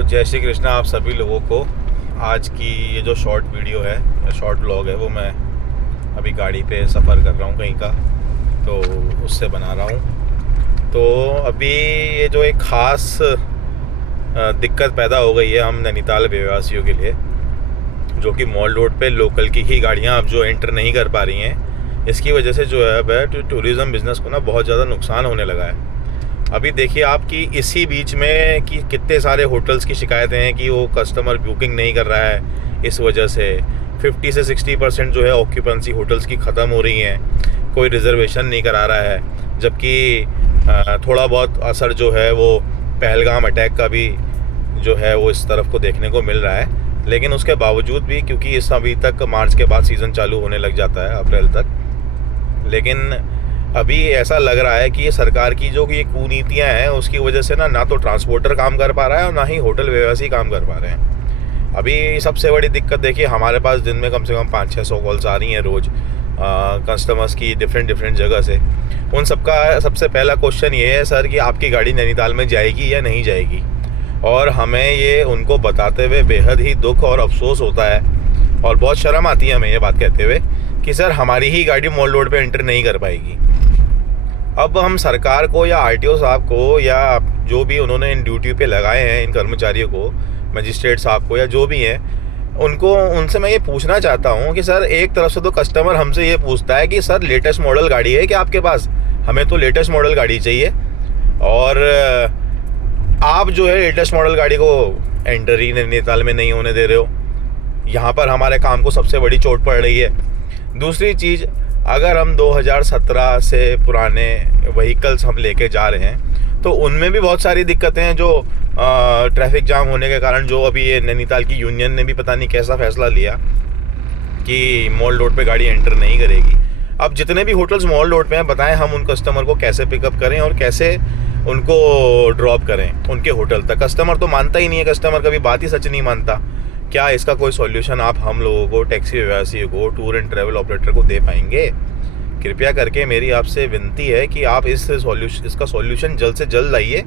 तो जय श्री कृष्णा आप सभी लोगों को। आज की ये जो शॉर्ट वीडियो है या शॉर्ट व्लॉग है वो मैं अभी गाड़ी पे सफ़र कर रहा हूँ कहीं का, तो उससे बना रहा हूँ। तो अभी ये जो एक ख़ास दिक्कत पैदा हो गई है हम नैनीताल व्यवसायियों के लिए, जो कि मॉल रोड पे लोकल की ही गाड़ियाँ अब जो एंटर नहीं कर पा रही हैं। इसकी वजह से जो है अब टूरिज़्म बिज़नेस को ना बहुत ज़्यादा नुकसान होने लगा है। अभी देखिए आपकी इसी बीच में कि कितने सारे होटल्स की शिकायतें हैं कि वो कस्टमर बुकिंग नहीं कर रहा है। इस वजह से 50 से 60% जो है ऑक्यूपेंसी होटल्स की ख़त्म हो रही हैं, कोई रिजर्वेशन नहीं करा रहा है। जबकि थोड़ा बहुत असर जो है वो पहलगाम अटैक का भी जो है वो इस तरफ को देखने को मिल रहा है। लेकिन उसके बावजूद भी, क्योंकि इस अभी तक मार्च के बाद सीज़न चालू होने लग जाता है अप्रैल तक, लेकिन अभी ऐसा लग रहा है कि ये सरकार की जो ये कुनीतियाँ हैं उसकी वजह से ना तो ट्रांसपोर्टर काम कर पा रहा है और ना ही होटल व्यवसायी काम कर पा रहे हैं। अभी सबसे बड़ी दिक्कत देखिए, हमारे पास दिन में कम से कम 500-600 कॉल्स आ रही हैं रोज़ कस्टमर्स की डिफरेंट जगह से। उन सबका सबसे पहला क्वेश्चन ये है, सर कि आपकी गाड़ी नैनीताल में जाएगी या नहीं जाएगी। और हमें ये उनको बताते हुए बेहद ही दुख और अफसोस होता है और बहुत शर्म आती है हमें ये बात कहते हुए कि सर हमारी ही गाड़ी मॉल रोड पे एंटर नहीं कर पाएगी। अब हम सरकार को या आरटीओ साहब को या जो भी उन्होंने इन ड्यूटी पे लगाए हैं इन कर्मचारियों को, मजिस्ट्रेट साहब को या जो भी हैं, उनसे मैं ये पूछना चाहता हूँ कि सर एक तरफ से तो कस्टमर हमसे ये पूछता है कि सर लेटेस्ट मॉडल गाड़ी है क्या आपके पास, हमें तो लेटेस्ट मॉडल गाड़ी चाहिए, और आप जो है लेटेस्ट मॉडल गाड़ी को एंटर ही नैनीताल में नहीं होने दे रहे हो। यहाँ पर हमारे काम को सबसे बड़ी चोट पड़ रही है। दूसरी चीज़, अगर हम 2017 से पुराने व्हीकल्स हम लेके जा रहे हैं तो उनमें भी बहुत सारी दिक्कतें हैं, जो ट्रैफिक जाम होने के कारण जो अभी ये नैनीताल की यूनियन ने भी पता नहीं कैसा फैसला लिया कि मॉल रोड पे गाड़ी एंटर नहीं करेगी। अब जितने भी होटल्स मॉल रोड पे हैं, बताएं हम उन कस्टमर को कैसे पिकअप करें और कैसे उनको ड्रॉप करें उनके होटल तक। कस्टमर तो मानता ही नहीं है, कस्टमर कभी बात ही सच नहीं मानता। क्या इसका कोई सॉल्यूशन आप हम लोगों को, टैक्सी व्यवसायियों को, टूर एंड ट्रैवल ऑपरेटर को दे पाएंगे? कृपया करके मेरी आपसे विनती है कि आप इसका सॉल्यूशन जल्द से जल्द लाइए,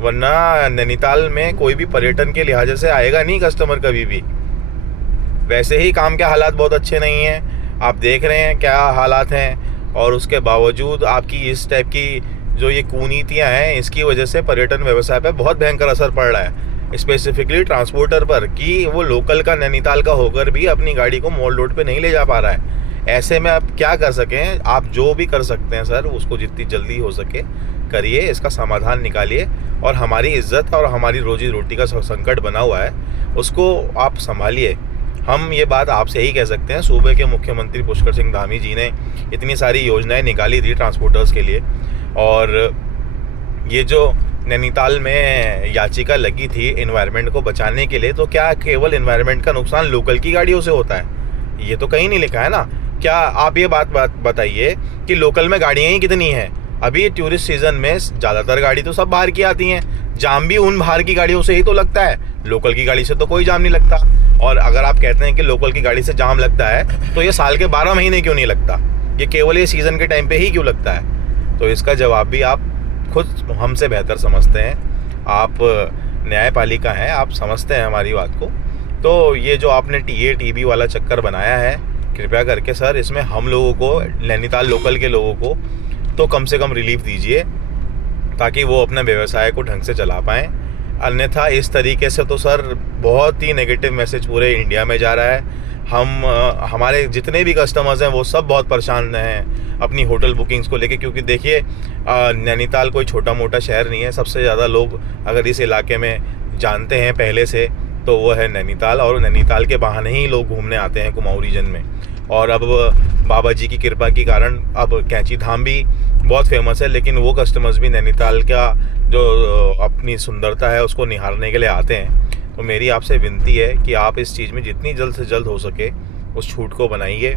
वरना नैनीताल में कोई भी पर्यटन के लिहाज से आएगा नहीं कस्टमर कभी भी। वैसे ही काम के हालात बहुत अच्छे नहीं हैं, आप देख रहे हैं क्या हालात हैं, और उसके बावजूद आपकी इस टाइप की जो ये कुनीतियाँ हैं इसकी वजह से पर्यटन व्यवसाय पर बहुत भयंकर असर पड़ रहा है, स्पेसिफिकली ट्रांसपोर्टर पर, कि वो लोकल का नैनीताल का होकर भी अपनी गाड़ी को मॉल रोड पे नहीं ले जा पा रहा है। ऐसे में आप क्या कर सकें, आप जो भी कर सकते हैं सर उसको जितनी जल्दी हो सके करिए, इसका समाधान निकालिए, और हमारी इज्जत और हमारी रोजी रोटी का संकट बना हुआ है उसको आप संभालिए। हम ये बात आपसे ही कह सकते हैं। सूबे के मुख्यमंत्री पुष्कर सिंह धामी जी ने इतनी सारी योजनाएं निकाली थी ट्रांसपोर्टर्स के लिए, और ये जो नैनीताल में याचिका लगी थी एनवायरनमेंट को बचाने के लिए, तो क्या केवल एनवायरनमेंट का नुकसान लोकल की गाड़ियों से होता है? ये तो कहीं नहीं लिखा है ना। क्या आप ये बात बताइए कि लोकल में गाड़ियाँ ही कितनी हैं? अभी टूरिस्ट सीजन में ज़्यादातर गाड़ी तो सब बाहर की आती हैं, जाम भी उन बाहर की गाड़ियों से ही तो लगता है, लोकल की गाड़ी से तो कोई जाम नहीं लगता। और अगर आप कहते हैं कि लोकल की गाड़ी से जाम लगता है तो ये साल के 12 महीने क्यों नहीं लगता, ये केवल ये सीज़न के टाइम पे ही क्यों लगता है? तो इसका जवाब भी आप खुद हमसे बेहतर समझते हैं। आप न्यायपालिका हैं, आप समझते हैं हमारी बात को। तो ये जो आपने टीबी वाला चक्कर बनाया है, कृपया करके सर इसमें हम लोगों को, नैनीताल लोकल के लोगों को तो कम से कम रिलीफ दीजिए, ताकि वो अपने व्यवसाय को ढंग से चला पाएँ। अन्यथा इस तरीके से तो सर बहुत ही नेगेटिव मैसेज पूरे इंडिया में जा रहा है। हमारे जितने भी कस्टमर्स हैं वो सब बहुत परेशान हैं अपनी होटल बुकिंग्स को लेके, क्योंकि देखिए नैनीताल कोई छोटा मोटा शहर नहीं है। सबसे ज़्यादा लोग अगर इस इलाके में जानते हैं पहले से तो वो है नैनीताल, और नैनीताल के बहाने ही लोग घूमने आते हैं कुमाऊं रीजन में। और अब बाबा जी की कृपा के कारण अब कैंची धाम भी बहुत फेमस है, लेकिन वो कस्टमर्स भी नैनीताल का जो अपनी सुंदरता है उसको निहारने के लिए आते हैं। तो मेरी आपसे विनती है कि आप इस चीज़ में जितनी जल्द से जल्द हो सके उस छूट को बनाइए,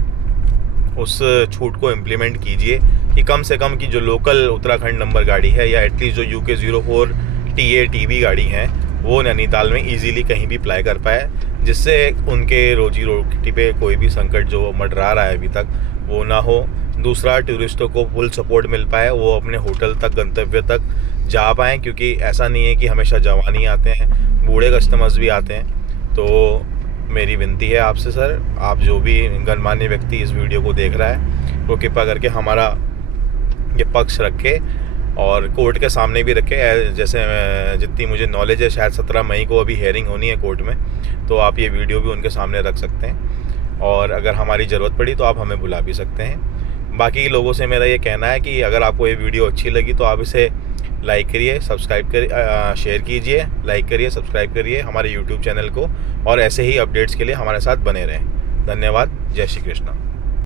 उस छूट को इम्प्लीमेंट कीजिए कि कम से कम की जो लोकल उत्तराखंड नंबर गाड़ी है या एटलीस्ट जो UK04 टीबी गाड़ी हैं वो नैनीताल में इजीली कहीं भी अप्लाई कर पाए, जिससे उनके रोजी रोटी पे कोई भी संकट जो मंडरा रहा है अभी तक वो ना हो। दूसरा, टूरिस्टों को फुल सपोर्ट मिल पाए, वो अपने होटल तक, गंतव्य तक जा पाएँ, क्योंकि ऐसा नहीं है कि हमेशा जवान ही आते हैं, बूढ़े कस्टमर्स भी आते हैं। तो मेरी विनती है आपसे सर, आप जो भी गणमान्य व्यक्ति इस वीडियो को देख रहा है, वो कृपा करके हमारा ये पक्ष रखे और कोर्ट के सामने भी रखे। जैसे जितनी मुझे नॉलेज है, शायद 17 मई को अभी हेयरिंग होनी है कोर्ट में, तो आप ये वीडियो भी उनके सामने रख सकते हैं और अगर हमारी ज़रूरत पड़ी तो आप हमें बुला भी सकते हैं। बाकी लोगों से मेरा ये कहना है कि अगर आपको ये वीडियो अच्छी लगी तो आप इसे लाइक करिए, सब्सक्राइब करिए, शेयर कीजिए, लाइक करिए, सब्सक्राइब करिए हमारे यूट्यूब चैनल को और ऐसे ही अपडेट्स के लिए हमारे साथ बने रहें। धन्यवाद। जय श्री कृष्ण।